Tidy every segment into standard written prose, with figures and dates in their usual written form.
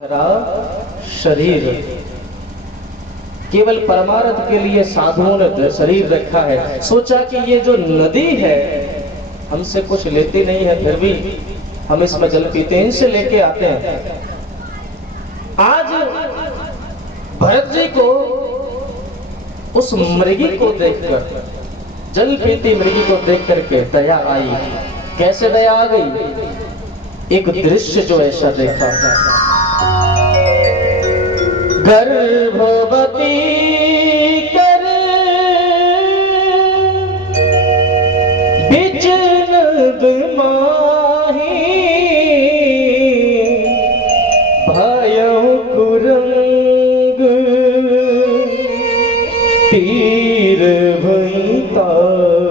शरीर केवल परमार्थ के लिए साधुओं ने शरीर रखा है। सोचा कि ये जो नदी है हमसे कुछ लेती नहीं है, फिर भी हम इसमें जल पीते हैं, इनसे लेके आते हैं। आज भरत जी को उस मृगी को देखकर, जल पीती मृगी को देख करके दया आई। कैसे दया आ गई? एक दृश्य जो ऐसा देखा, गर्भवती कर बिजनद माही भयउ कुरंग तीर भयताही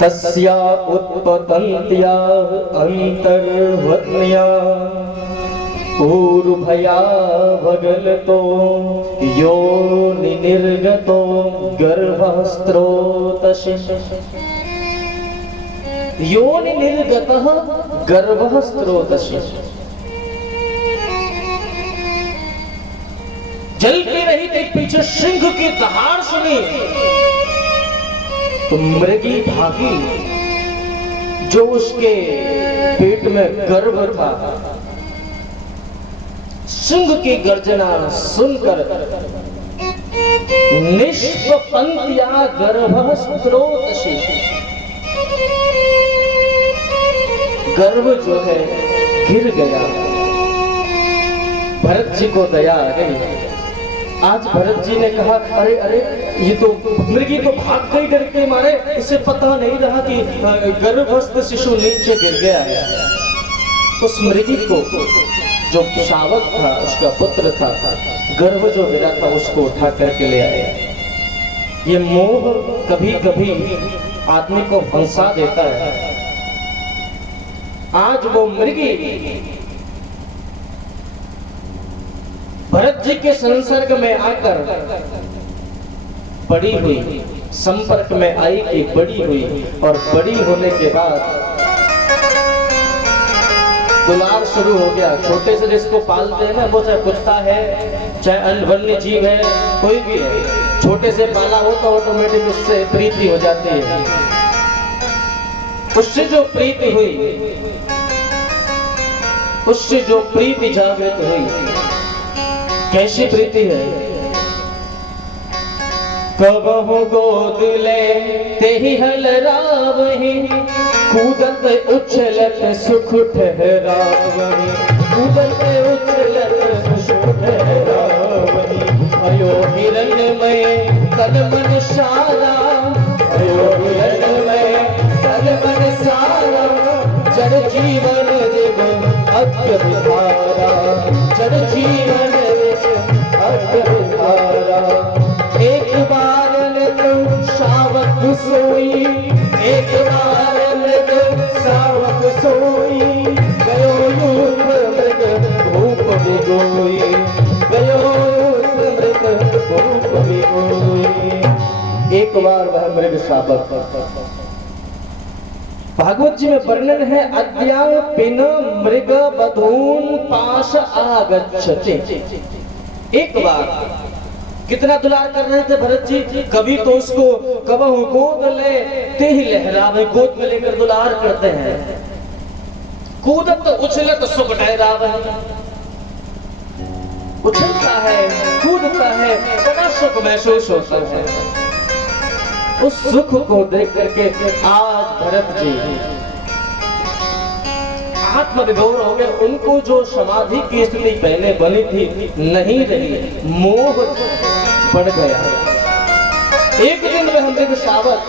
तस्या उत्पतन्त्या अंतर्वत्न्या पूर्वभया भगलतो योनि निर्गतो गर्भस्त्रोतसि योनि निर्गतः गर्भस्त्रोतसि। जल पी रही थी, पीछे सिंह की दहाड़ सुनी तो मृगी भागी। जो उसके पेट में गर्भ था, सिंह की गर्जना सुनकर निष्पपंत्या गर्भस्त्रोतसि, गर्भ जो है गिर गया। भरत जी को दया आ गई। आज भरत जी ने कहा, अरे अरे ये तो मृगी तो भाग गई डर के मारे, इसे पता नहीं रहा कि गर्भस्थ शिशु नीचे गिर गया है। उस मृगी को जो शावक था, उसका पुत्र था, गर्भ जो गिरा था, उसको उठा करके ले आया। ये मोह कभी कभी आदमी को फंसा देता है। आज वो मृगी भरत जी के संसर्ग में आकर बड़ी हुई, संपर्क में आई कि बड़ी हुई, और बड़ी होने के बाद दुलार शुरू हो गया। छोटे से जिसको पालते हैं ना, वो चाहे कुत्ता है, चाहे अन्य वन्य जीव है, कोई भी है, छोटे से पाला हो तो ऑटोमेटिक उससे प्रीति हो जाती है। उससे जो प्रीति हुई, उससे जो प्रीति जागृत हुई, कैसी प्रीति है? कबहु गोद ले तेहि हलरावहि, कूदत उछलत सुख ठहरावहि, कूदत उछलत सुख ठहरावहि। अयो हिरण्मय तन मन सारा, अयो हिरण्मय तन मन सारा, जड़ जीवन जीव अग्र धारा, जड़ जीवन अग्र धारा। एक बार तो शावक सोई, एक बार शावक सोई, गयो यूथ मृग भूप बिगोई, गयो यूथ मृग भूप बिगोई। एक बार वह मृग शावक। भागवत जी में वर्णन है, अद्यापिन मृग बधून पाश आगच्छति। एक बार कितना दुलार कर रहे थे भरत जी। कभी तो उसको कबहु गोद ले तेहि लहरावे, गोद में लेकर दुलार करते हैं। कूदत उछलत सुख ठहरावे, उछलता है, कूदता है, बड़ा सुख महसूस होता है। उस सुख को देख करके आज भरत जी आत्मविभोर हो गए। उनको जो समाधि की स्थिति पहले बनी थी नहीं रही, मोह बढ़ गया। एक दिन वह मृग शावक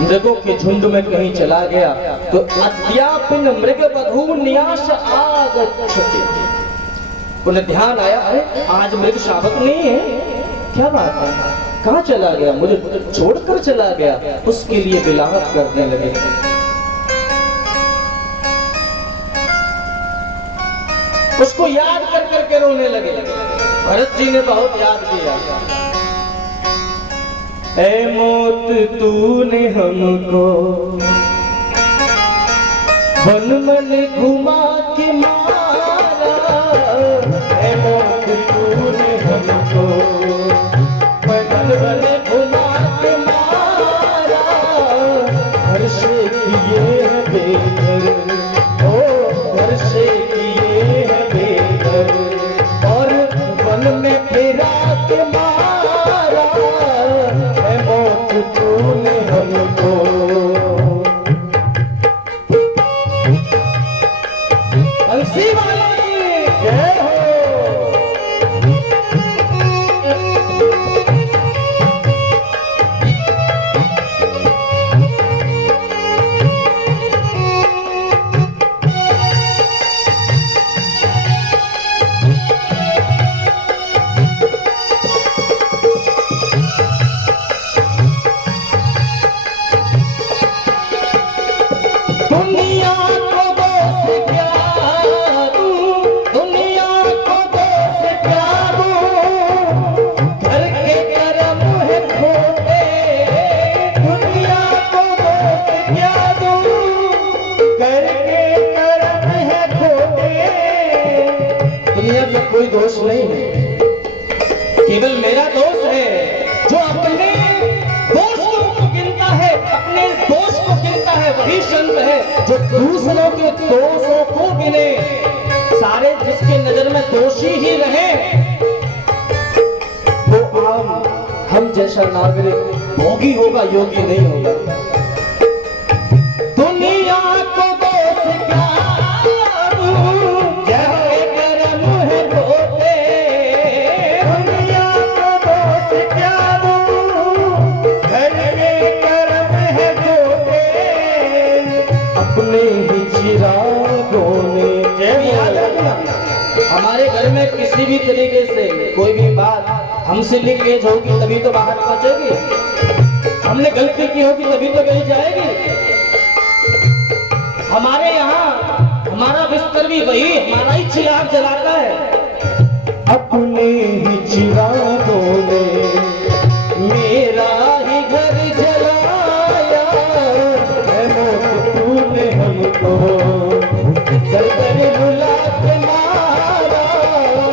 मृगों के झुंड में कहीं चला गया तो अद्यापिन मृग बधू न्यास आगच्छति। उन्हें ध्यान आया, अरे आज मृग शावक नहीं है, क्या बात है, कहाँ चला गया, मुझे छोड़कर चला गया। उसके लिए विलाप करने लगे। उसको याद कर करके रोने लगे। भरत जी ने बहुत याद किया। ऐ मौत तूने हमको मन मन घुमा के मारा है मौत तूने हमको, मन मन घुमा के मारा, घर से किए है बेघर, ओ घर से किए है बेघर, और वन में फिरा के मारा है मौत तूने हमको। बंसी वाले की जय हो। दुनिया को दोस्त क्या दूं, दुनिया को दोस्त क्या दूं, घर के कर्म है खोटे, दुनिया को दोस्त क्या दूं, घर के कर्म है खोटे। दुनिया का कोई दोष नहीं है, केवल मेरा दोष है जो अपने दोष को गिनता है, अपने दोष को गिनता है वही संत है जो दूसरों के दोषों को गिने। सारे जिसके नजर में दोषी ही रहे वो आम हम जैसा नागरिक भोगी होगा, योगी नहीं होगा। दुनिया को दोष क्या दूं, जय कर्म है खोटे, दुनिया को दोष क्या दूं, घर में कर्म है खोटे, अपने ही चिरागों ने। हमारे घर में किसी भी तरीके से कोई भी बात हमसे लीकेज होगी तभी तो बाहर पहुंचेगी, हमने गलती की होगी तभी तो कहीं जाएगी। हमारे यहाँ हमारा बिस्तर भी वही हमारा ही चिराग जलाता है, अपने ही चिरागों ने मेरा ही घर जलाया है मौत तूने हमको, कर कर बुला के मारा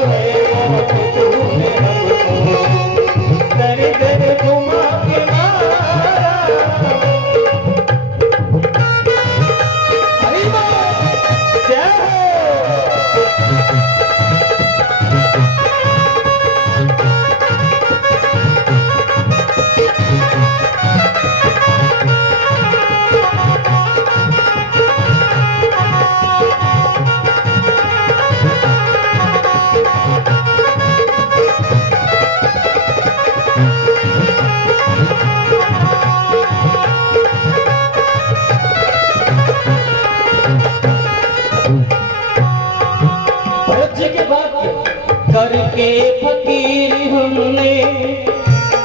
है मौत तूने हमको, कर कर घुमा के मारा। हरि बोल, जय हो। ब्रज के बात करके फकीरी हमने,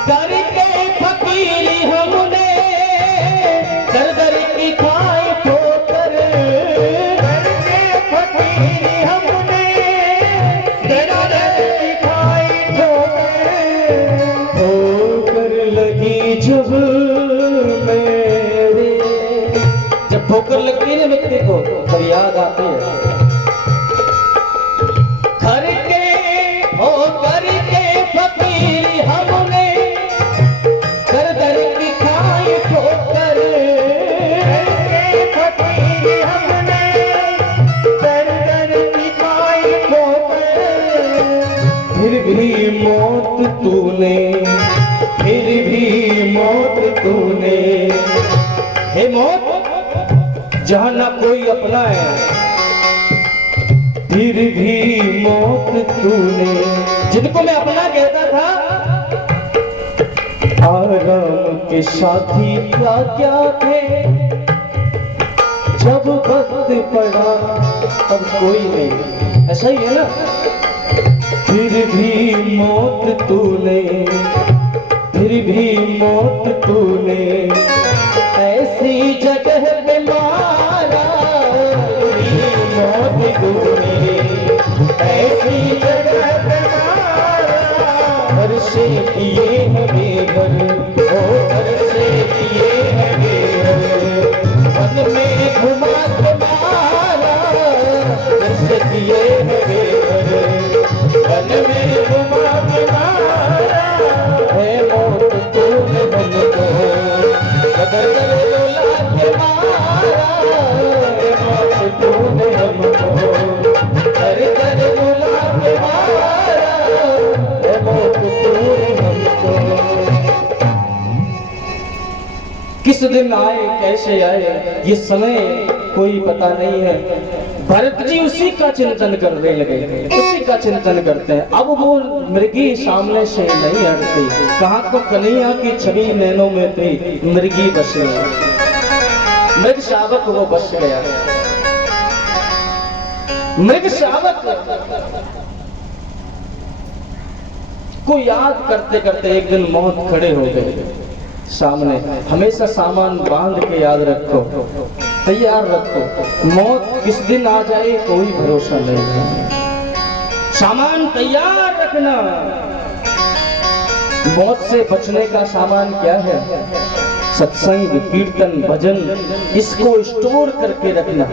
करके फकीरी हमने, दर दर की खाए ठोकर, करके फकीरी हमने, दर दर की खाए ठोकर, ठोकर लगी जब मेरे, जब ठोकर लगती है ना व्यक्ति को तब याद आती है, करके फकीरी हमने, दर दर की खाई ठोकर, करके फकीरी हमने, दर दर की खाई ठोकर, फिर भी मौत तूने, फिर भी मौत तूने, हे मौत जहां ना कोई अपना है, फिर भी मौत तूने, जिनको मैं अपना कहता था, आराम के साथी क्या क्या थे, जब वक्त पड़ा तब कोई नहीं, ऐसा ही है ना। फिर भी मौत तूने, फिर भी मौत तूने, ऐसी जगह पे मारा मौत तूने, ऐसी जगह पे मारा, घर से किए है बेघर, ओ घर से किए है बेघर, मन में घुमा के मारा। ये है वन में घुमा के मारा है मौत तूने हमको बदल रुला के मारा है मौत तूने हमको हर कर रुला के मारा है मौत तूने हमको। किस दिन आए कैसे आए ये समय कोई पता नहीं है। भरत जी उसी का चिंतन करने लगे, उसी का चिंतन करते हैं। अब वो मृगी सामने से नहीं हटती, कहाँ तो कन्हैया की छवि नैनों में थी, मृगी बस गई। मृग शावक वो बस गया। मृग शावक को याद करते करते एक दिन मौत खड़े हो गए सामने। हमेशा सामान बांध के याद रखो, तैयार रखो, मौत किस दिन आ जाए कोई भरोसा नहीं है। सामान तैयार रखना। मौत से बचने का सामान क्या है? सत्संग, कीर्तन, भजन, इसको स्टोर करके रखना,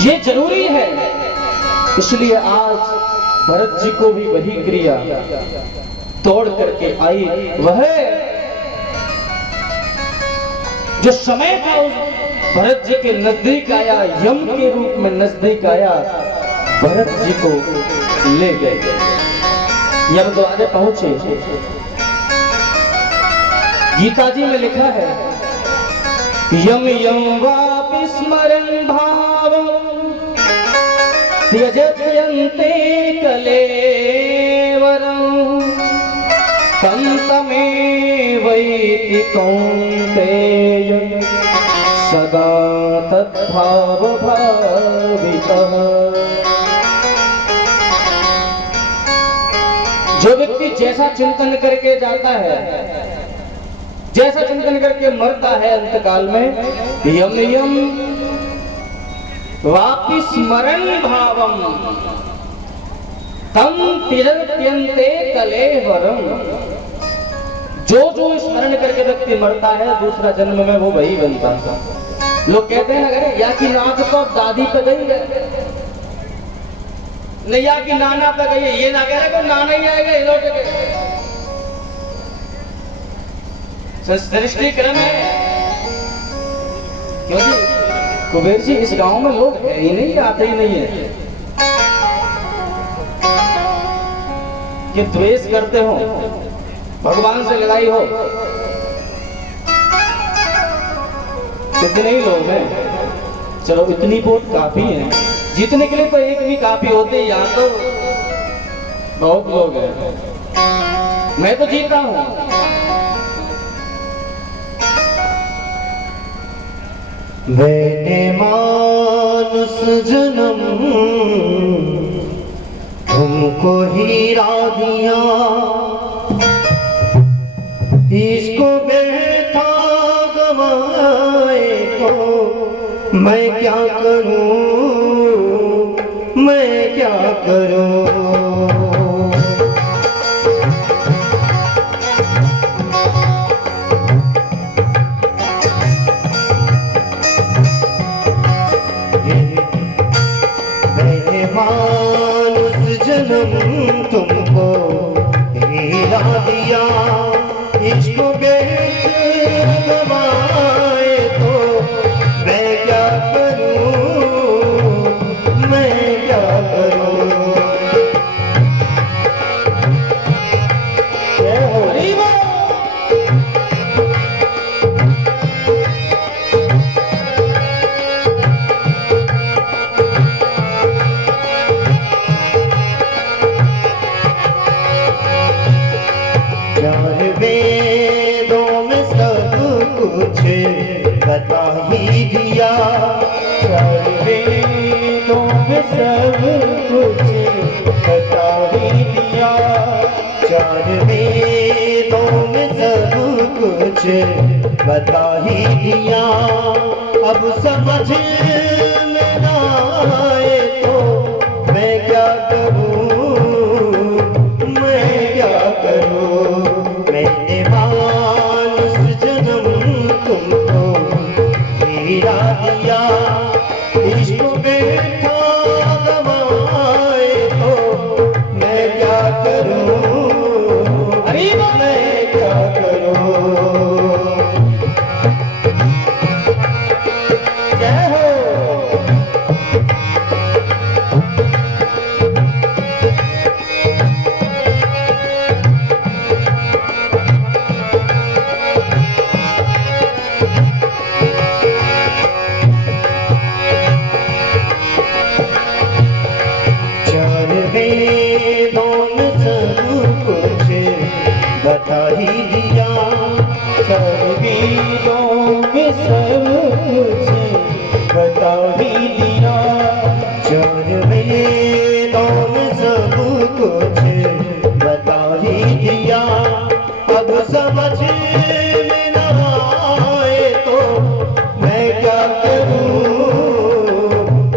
ये जरूरी है। इसलिए आज भरत जी को भी वही क्रिया तोड़ करके आई। वह जो समय था उस भरत जी के नजदीक आया, यम के रूप में नजदीक आया, भरत जी को ले गए। यम द्वारे पहुंचे। गीता जी में लिखा है यम यम वापि स्मरन् भावं त्यजत्यन्ते कलेवरम् तं तमेवैति कौन्तेय सदा तद्भाव भावितः। जो व्यक्ति जैसा चिंतन करके जाता है, जैसा चिंतन करके मरता है, अंतकाल में यम यम वापि स्मरन् भावम तम तिरत्यन्ते कलेवरम। जो स्मरण करके व्यक्ति मरता है, दूसरा जन्म में वो वही बनता है। लोग कहते हैं अरे या की नाक तो दादी पे गई है, नहीं या की नाना पे गई है, ये ना कह रहे नाना ही आएगा लौट के। सृष्टि क्रम है। क्यों जी कुबेर जी, इस गांव में लोग है ही नहीं, आते ही नहीं है कि द्वेष करते हो, भगवान से लड़ाई हो। कितने ही लोग हैं, चलो इतनी वोट काफी है, जीतने के लिए तो एक भी काफी होते, यहाँ तो बहुत लोग हैं। मैं तो जीता हूं। मैंने मानुष जन्म तुमको हीरा दिया, इसको बैठा गवाए को मैं क्या करूं, मैं क्या करूं। मानुष जन्म तुमको हीरा दिया, इसको गवाए तो मैं क्या करूं, मैं क्या करूं। वेदों में सब कुछ बता ही दिया, वेदों में सब कुछ बता ही दिया, चार वेदों में सब कुछ बता ही दिया। अब समझ में ना आए तो मैं क्या करूं, मैं क्या करूं। मैंने मानुष जन्म तुमको हीरा दिया। इश्क बैठा गवाए तो मैं क्या करूं, मैं क्या करूं। जय हो। बता ही दिया, वेदों में सब कुछ बता ही दिया। चार वेदों में सब कुछ बता ही दिया। अब समझ में न आए तो मैं क्या करूं,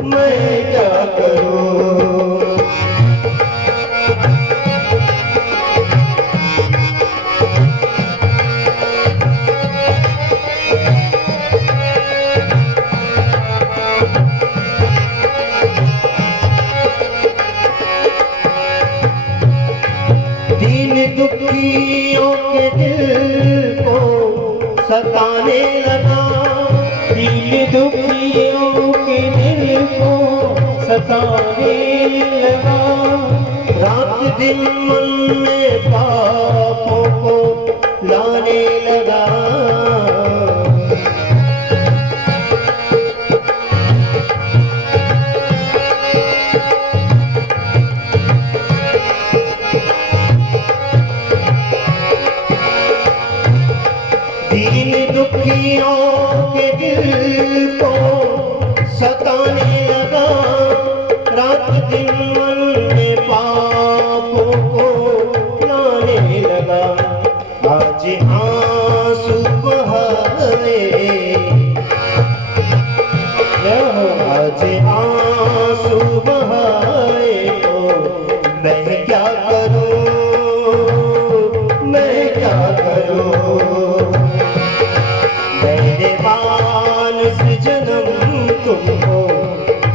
मैं क्या करूं। दुखियों के दिल को सताने लगा। दिल दुखियों के दिल को सताने लगा। रात दिन मन में पापों को लाने लगा। दीन दुखियों के दिल को सताने लगा। रात दिन मन में पापों को लाने लगा। आज आंसू बहाए, आज आंसू बहाए तो मैं क्या करूं, मैं क्या करूं। मेरे मानस जन्म तुमको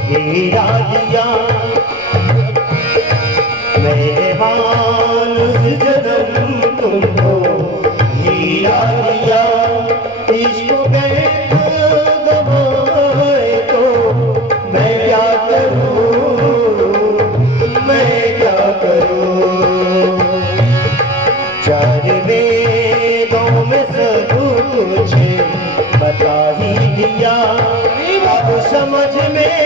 हीरा दिया। मेरे मानस जन्म तुमको हीरा दिया। इश्क बैठ गवाए तो मैं क्या करूं, मैं क्या करूं। चार वेदों में सब कुछ बता ही दिया। अब समझ में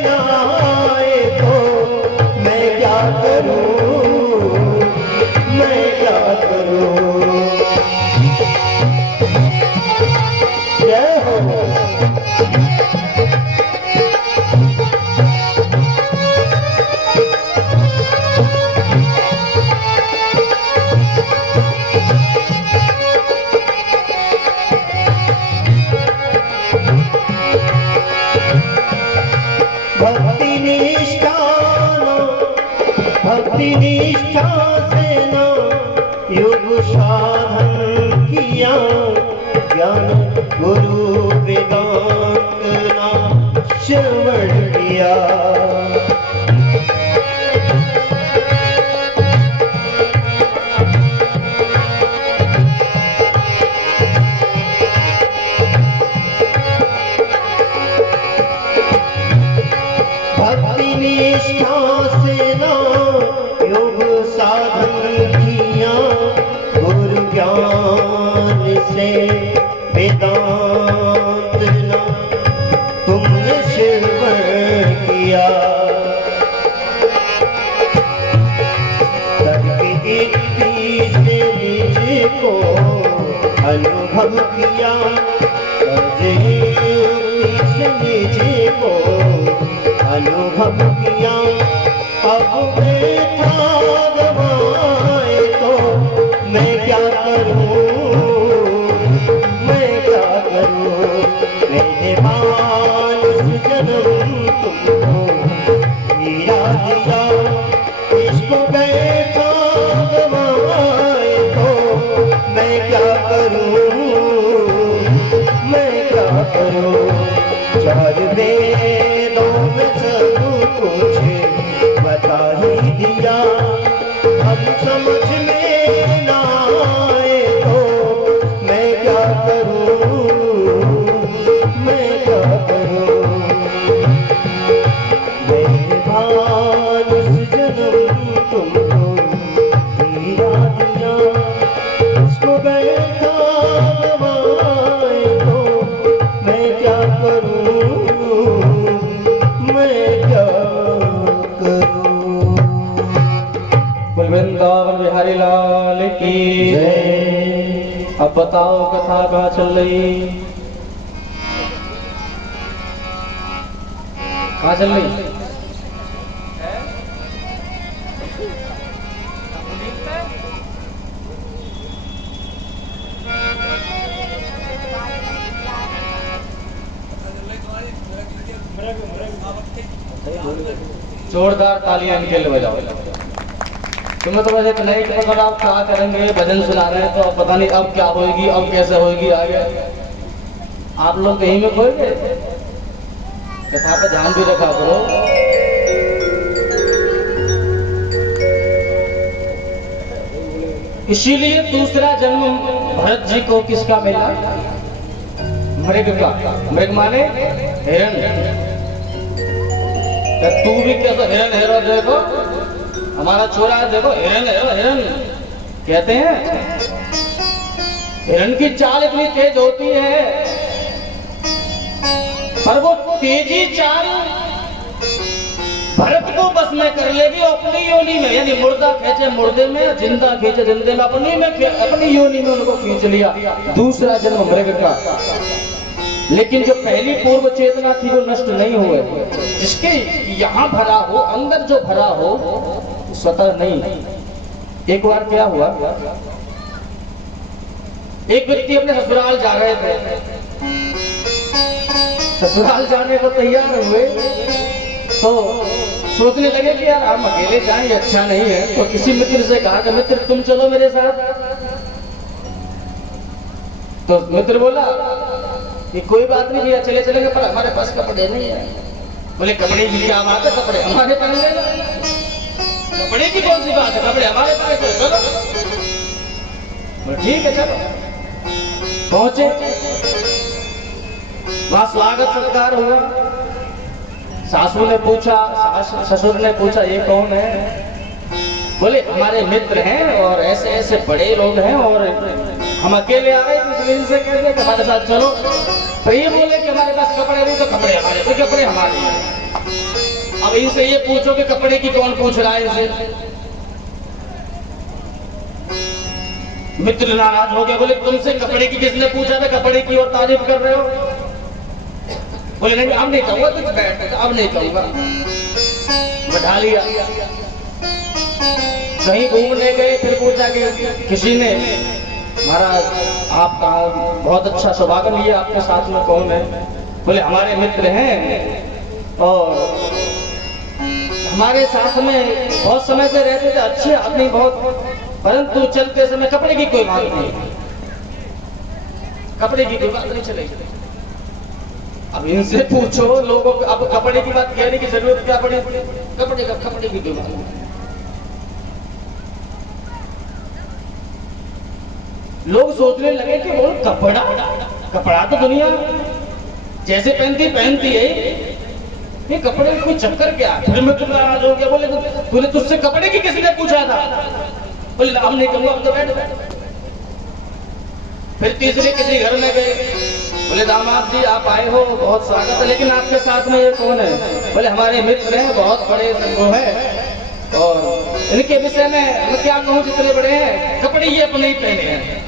न आए तो मैं क्या करूं, मैं क्या करूं। जय हो। भक्ति निष्ठा से न युग साधन किया। ज्ञान गुरु वेदांत ना श्रवण किया। भक्ति निष्ठा से न योग साधन किया। गुरु ज्ञान से वेदांत न तुमने श्रवण किया। तर्क युक्ति से निज को अनुभव किया। से निज को अनुभव किया। अब बैठा गवाए तो मैं क्या करूं, मैं क्या करूं। मेरे मानस जन्म तुमको हीरा दिया। इसको बैठा गवाए तो मैं क्या करूं, मैं क्या करूं। चार वेदों में सब कुछ बता ही दिया, अब समझ में ना आए तो मैं क्या करूं, मैं क्या करूं। मेरे भान इस जन्म तुमको दिया दिया, उसको बैठा गवाए तो मैं क्या करूं, मैं क्या करूं। वृंदावन बिहारी लाल की जय। अब बताओ कथा कहाँ चल रही, कहाँ चल रही? जोरदार तालियां इनके लिए बजाओ। तुम्हें तो वैसे इतना ही पता आप क्या करेंगे, भजन सुना रहे हैं तो अब पता नहीं अब क्या होगी, अब कैसे होगी आगे। आप लोग कहीं में खोए गए, कथा पर ध्यान भी रखा करो। इसीलिए दूसरा जन्म भरत जी को किसका मिला? मृग का। मृग माने हिरण। तू भी कैसा हिरण हेरो, देखो हमारा छोरा है, देखो हिरण हेरो, हिरण कहते हैं। हिरण की चाल इतनी तेज होती है, पर वो तेजी चाल भरत को बस में कर लेगी अपनी योनि में, यानी मुर्दा खींचे मुर्दे में, जिंदा खींचे जिंदे में, अपनी योनि में उनको खींच लिया। दूसरा जन्म मृग का। लेकिन जो पहली पूर्व चेतना थी वो नष्ट नहीं हुए। जिसके यहाँ भरा हो, अंदर जो भरा हो, स्वतः नहीं। एक बार क्या हुआ, एक व्यक्ति अपने ससुराल जा रहे थे, ससुराल जाने को तैयार हुए तो सोचने लगे कि यार हम अकेले जाएं ये अच्छा नहीं है, तो किसी मित्र से कहा कि मित्र तुम चलो मेरे साथ। तो मित्र बोला कि कोई बात नहीं भैया, चले चलेंगे, पर हमारे पास कपड़े नहीं है। बोले कपड़े की क्या बात है, कपड़े हमारे पहन लेना, कपड़े की कौन सी बात है, कपड़े हमारे पास है, चलो। बोले ठीक है चलो। पहुंचे, वहां स्वागत सत्कार हुआ। सासू ने पूछा, ससुर ने पूछा ये कौन है? बोले हमारे मित्र हैं और ऐसे ऐसे बड़े लोग हैं और हम अकेले आ रहे थे, इसलिए इनसे कहते हैं कि हमारे साथ चलो। तो ये बोले कि हमारे पास कपड़े नहीं, तो कपड़े हमारे, तो कपड़े हमारे हैं। अब इनसे ये पूछो कि कपड़े की कौन पूछ रहा है इनसे? मित्र नाराज हो गया, बोले तुमसे कपड़े की किसने पूछा था, कपड़े की और तारीफ कर रहे हो? बोले नहीं अब नहीं कहूंगा, कुछ बैठ, अब नहीं कहूंगा। बैठा लिया। कहीं घूमने गए, फिर पूछा कि किसी ने महाराज आपका बहुत अच्छा सौभाग्य लिया, आपके साथ में कौन है? बोले हमारे मित्र हैं और हमारे साथ में बहुत समय से रहते थे, अच्छे आदमी बहुत, परंतु चलते समय कपड़े की कोई बात नहीं, कपड़े की कोई बात नहीं चलेगी। अब इनसे पूछो लोगों को, अब कपड़े की बात कहने की जरूरत क्या पड़ी? कपड़े की कोई बात नहीं। लोग सोचने लगे कि वो कपड़ा तो दुनिया जैसे पहनती है, ये कपड़े में कोई चक्कर क्या? फिर मैं तुम नाराज हो गया, बोले तुझसे कपड़े की किसने पूछा था? बोले हम नहीं कहूंगा, अब तो बैठ। फिर तीसरे किसी घर में गए, बोले दामाद जी आप आए हो, बहुत स्वागत है, लेकिन आपके साथ में ये कौन है? बोले हमारे मित्र हैं, बहुत बड़े वो है और इनके विषय में मैं क्या कहूँ, जितने बड़े हैं, कपड़े ये अपने ही पहने हैं।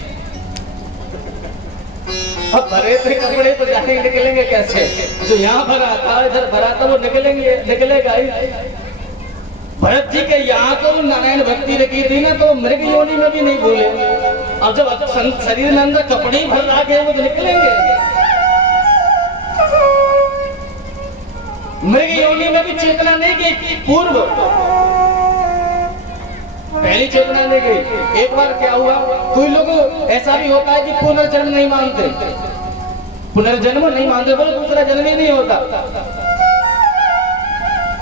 अब भरे थे कपड़े तो जाने निकलेंगे कैसे? जो यहाँ भरा था, इधर भरा था, वो निकलेगा ही। भरत जी के यहाँ तो नारायण भक्ति रखी थी ना, तो मृग योनि में भी नहीं भूले। अब जब शरीर में अंदर कपड़े ही भर रहा गए, वो तो निकलेंगे। मृग योनि में भी चेतना नहीं गई, पूर्व पहली चेतना नहीं गई। एक बार क्या हुआ, कोई लोग ऐसा भी होता है कि पुनर्जन्म नहीं मानते, पुनर्जन्म नहीं मानते, बोले दूसरा जन्म ही नहीं होता।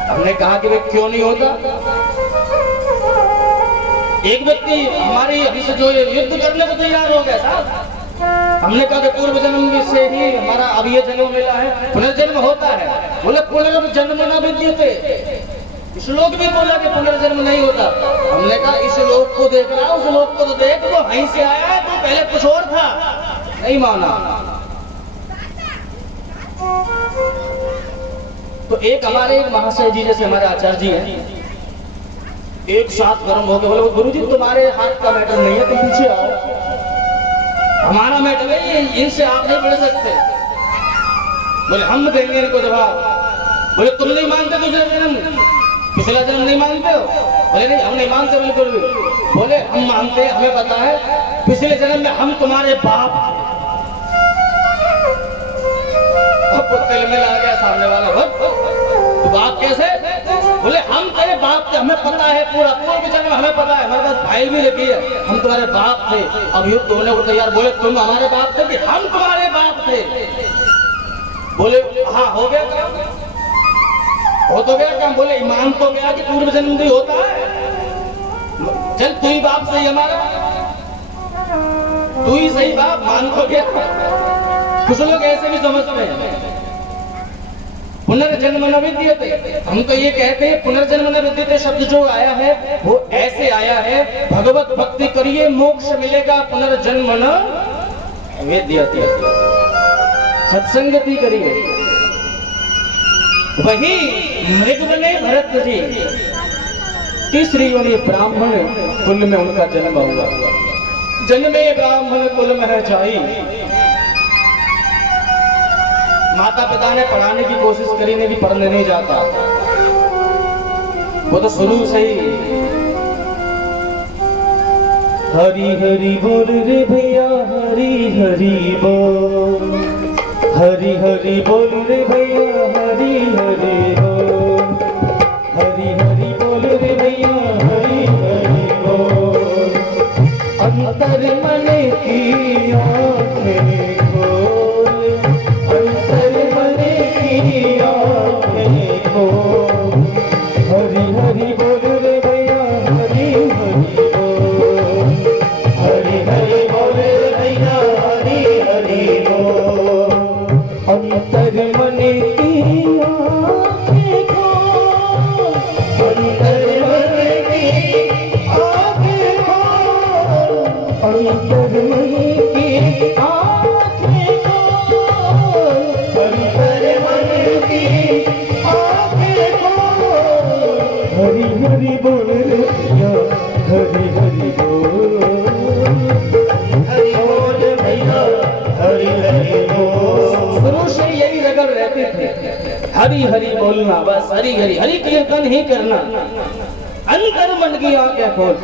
हमने कहा कि वे क्यों नहीं होता? एक व्यक्ति हमारी हमसे जो युद्ध करने को तैयार हो गया साहब, हमने कहा कि पूर्व जन्म से ही हमारा अब ये जन्म मिला है, पुनर्जन्म होता है। बोले पुनर्जन्म न विद्यते, श्लोक भी बोला कि पुनर्जन्म नहीं होता। हमने कहा इस लोक को देख रहा, उस लोक को तो देख, वो वहीं से आया है, तो पहले कुछ और था। नहीं माना। तो एक हमारे एक महाशय जी जैसे हमारे आचार्य जी हैं, एक साथ गर्म हो गए, बोले गुरु जी तुम्हारे हाथ का मैटर नहीं है, तुम पीछे आओ, हमारा मैटर है, इनसे आप नहीं बढ़ सकते। बोले हम देंगे इनको जवाब। बोले तुम नहीं मानते दूसरा जन्म, पिछला जन्म नहीं मानते हो? बोले नहीं हम नहीं मानते बिल्कुल भी। बोले हम मानते हैं, हमें पता है पिछले जन्म में हम तुम्हारे बाप थे। दिल में आ गया सामने वाला, तो बाप कैसे? बोले हम तेरे बाप थे, हमें पता है पूरा पूर्व जन्म हमें पता है, हमारे पास फाइल भी रखी है, हम तुम्हारे बाप थे। अब युद्ध होने को तैयार। बोले तुम हमारे बाप थे कि हम तुम्हारे बाप थे? बोले हाँ हो गया, हो तो गया काम। बोले ईमान तो गया कि पूर्व जन्म भी होता है, चल तू ही बाप सही हमारा, तू ही सही बाप, मान तो गया। कुछ लोग ऐसे भी समझते हैं पुनर्जन्म न विद्यते। हम तो ये कहते हैं पुनर्जन्म न विद्यते शब्द जो आया है वो ऐसे आया है, भगवत भक्ति करिए मोक्ष मिलेगा, पुनर्जन्म न विद्यते। सत्संगति करिए। वही मृग बने भरत जी, तीसरी योनि ब्राह्मण कुल में उनका जन्म हुआ। जन्मे ब्राह्मण कुल में जाई। माता पिता ने पढ़ाने की कोशिश करी, नहीं, पढ़ने नहीं जाता, वो तो शुरू से ही हरी हरी बोल रे भैया, हरी हरी बोल, हरी हरी बोल रे भैया, हरी हरी बोल, हरी हरी बोल रे भैया, हरी हरी बोल। अंतर मन की आँखें खोल, अंतर मन की आँखें खोल, हरी हरी बोल रे भैया, हरी हरी बोल, हरी हरी बोल रे भैया, हरी हरी बोल। अंतर मन की आँखें खोल, अंतर मन की आँखें खोल, अंतर मन की आँखें खोल, अंतर मन की आँखें खोल। हरी हरी बोल रे भैया, हरी हरी बोल, हरी बोल भैया, हरी हरी बोल। शुरू से यही रगड़ रहते थे, हरी हरी बोलना, बस हरी हरी, हरी कीर्तन ही करना। अंतर मन की आंखें खोल।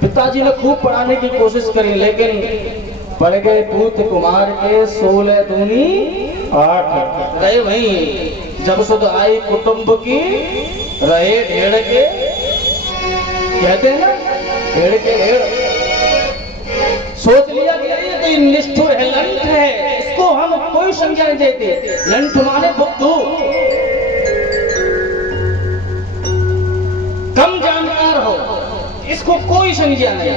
पिताजी ने खूब पढ़ाने की कोशिश करी, लेकिन पढ़ गए पूत कुमार के 16 दूनी 8 रहे वहीं। जब सुध आई कुटुंब की रहे ढेड़ के, कहते हैं ना ढेड़ के ढेड़। सोच लिया कि ये तो निष्ठुर है, लंठ है, इसको हम कोई संज्ञा नहीं देते। लंठ माने बुद्धू, कम जानकार हो, इसको कोई संज्ञा नहीं।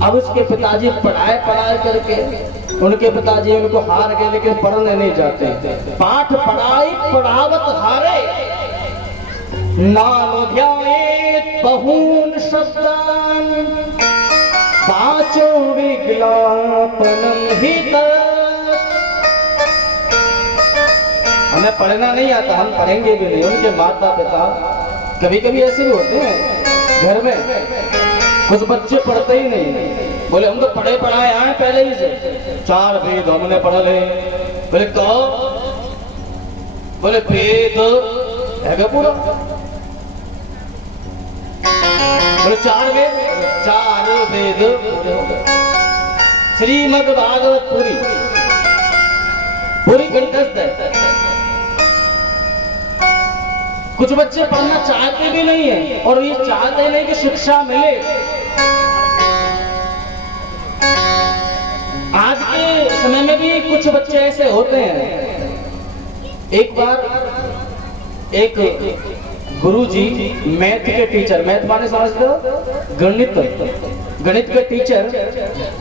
अब उसके पिताजी पढ़ाए करके, उनके पिताजी उनको हार गए, लेकिन पढ़ने नहीं जाते। पाठ पढ़ाई पढ़ावत हारे, नाम ध्याये बहुन शब्दान, पांचो विज्ञापनम हित। हमें पढ़ना नहीं आता, हम पढ़ेंगे भी नहीं। उनके माता पिता कभी कभी ऐसे भी होते हैं घर में, कुछ बच्चे पढ़ते ही नहीं। बोले हम तो पढ़े पढ़ाए आए पहले ही से, 4 वेद हमने पढ़ ले। बोले कहो? बोले वेद है क्या पूरा? बोले 4 वेद, 4 वेद पूरे हो गए। श्रीमद् भागवत पूरी कंठस्थ है। कुछ बच्चे पढ़ना चाहते भी नहीं है, और ये चाहते नहीं कि शिक्षा मिले। आज आज के समय में भी कुछ बच्चे ऐसे होते हैं। एक बार एक गुरुजी मैथ के टीचर, मैथ माने समझते हो, गणित के टीचर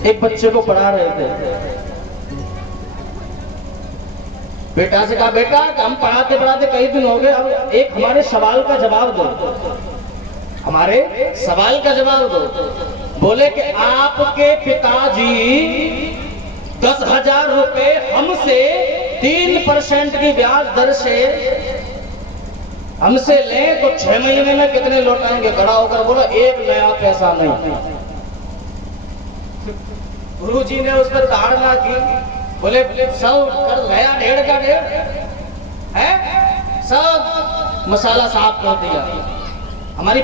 एक बच्चे को पढ़ा रहे थे। बेटा से कहा, बेटा हम पढ़ाते पढ़ाते कई दिन हो गए, अब एक हमारे सवाल का जवाब दो, हमारे सवाल का जवाब दो। बोले कि आपके पिताजी 10,000 रुपए हमसे 3% की ब्याज दर से हमसे लें तो 6 महीने में कितने लौटाएंगे? खड़ा होकर बोला, 1 नया पैसा नहीं। गुरुजी ने उस पर ताड़ना की, बोले सब कर नया 1.5 का 1.5 है, सब मसाला साफ कर दिया। हमारी